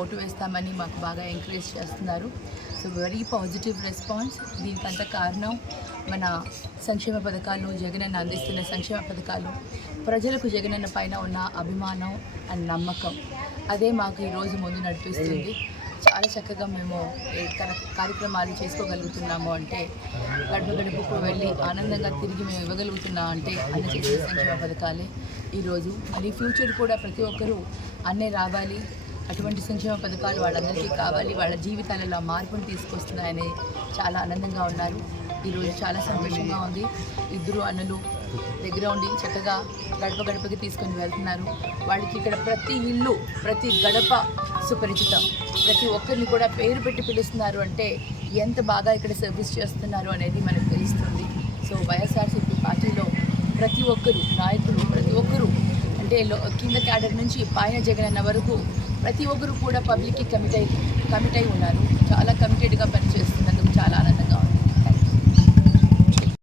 Vote వేస్తామని మాకు బాగా ఎంకరేజ్ చేస్తున్నారు. So very positive response. దీనికంత కారణం మన సంక్షేమ పథకాలు, జగనన్న అందిస్తున్న సంక్షేమ పథకాలు, ప్రజలకు జగనన్న పైన ఉన్న అభిమానం అండ్ నమ్మకం, అదే మాకు ఈరోజు ముందు నడిపిస్తుంది. చాలా చక్కగా మేము కార్యక్రమాలు చేసుకోగలుగుతున్నాము అంటే, గడప గడపకు వెళ్ళి ఆనందంగా తిరిగి మేము ఇవ్వగలుగుతున్నాం అంటే అన్న చేసే సంక్షేమ పథకాలే ఈరోజు. మరి ఫ్యూచర్ కూడా ప్రతి ఒక్కరూ అన్నే రావాలి, అటువంటి సంక్షేమ పథకాలు వాళ్ళందరికీ కావాలి, వాళ్ళ జీవితాలలో మార్పును తీసుకొస్తున్నాయని చాలా ఆనందంగా ఉన్నారు. ఈరోజు చాలా సంతోషంగా ఉంది. ఇద్దరు అన్నలు దగ్గర ఉండి చక్కగా గడప గడపకి తీసుకొని వెళ్తున్నారు. వాళ్ళకి ఇక్కడ ప్రతి ఇల్లు, ప్రతి గడప సుపరిచితం. ప్రతి ఒక్కరిని కూడా పేరు పెట్టి పిలుస్తున్నారు అంటే ఎంత బాగా ఇక్కడ సర్వీస్ చేస్తున్నారు అనేది మనకు తెలుస్తుంది. సో వైఎస్ఆర్సీపీ పార్టీలో ప్రతి ఒక్కరు నాయకులు, ప్రతి ఒక్కరు అంటే కింద క్యాడర్ నుంచి పైన జగనన్న వరకు ప్రతి ఒక్కరు కూడా పబ్లిక్కి కమిట్ అయి ఉన్నారు. చాలా